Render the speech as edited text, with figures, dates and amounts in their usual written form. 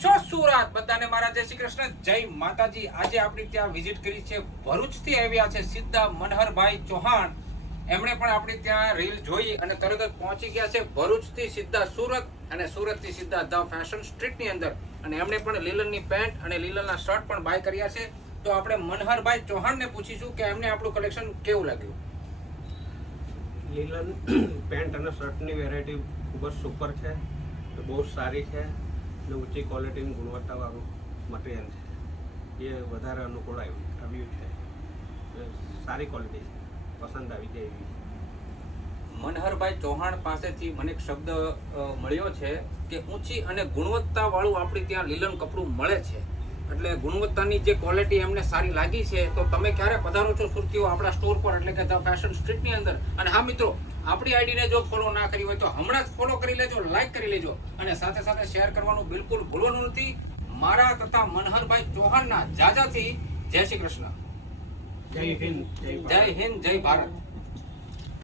છો સુરત? બધાને મારા જય શ્રી કૃષ્ણ, જય માતાજી। આજે આપણી ત્યાં વિઝિટ કરી છે, ભરૂચથી આવ્યા છે સીધા મનહરભાઈ ચૌહાણ। એમણે પણ આપણી ત્યાં રીલ જોઈ અને તરત જ પહોંચી ગયા છે ભરૂચથી સીધા સુરત અને સુરતથી સીધા ધ ફેશન સ્ટ્રીટની અંદર। અને એમણે પણ લીલનની પેન્ટ અને લીલનના શર્ટ પણ બાય કર્યા છે। તો આપણે મનહરભાઈ ચૌહાણને પૂછીશું કે એમને આપણું કલેક્શન કેવું લાગ્યું। લીલન પેન્ટ અને શર્ટની વેરાયટી ખૂબ જ સુપર છે, બહુ સારી છે અને ઊંચી ક્વોલિટીની ગુણવત્તાવાળું મટીરિયલ છે, એ વધારે અનુકૂળ આવ્યું છે, સારી ક્વોલિટી છે, પસંદ આવી જાય એવી। મનહરભાઈ ચૌહાણ પાસેથી મને એક શબ્દ મળ્યો છે કે ઊંચી અને ગુણવત્તાવાળું આપણી ત્યાં લીલન કપડું મળે છે, એટલે ગુણવત્તાની જે ક્વોલિટી એમને સારી લાગી છે। તો તમે ક્યારે પધારો છો સુરતીઓ આપણા સ્ટોર પર, એટલે કે ધ ફેશન સ્ટ્રીટની અંદર। અને હા મિત્રો, આપણી આઈડીને જો ફોલો ના કરી હોય તો હમણાં જ ફોલો કરી લેજો, લાઈક કરી લેજો અને સાથે સાથે શેર કરવાનું બિલકુલ ભૂલવાનું નથી। મારા તથા મનહરભાઈ ચૌહાણના જાજાથી જય શ્રી કૃષ્ણ, જય હિન્દ, જય હિન્દ, જય ભારત।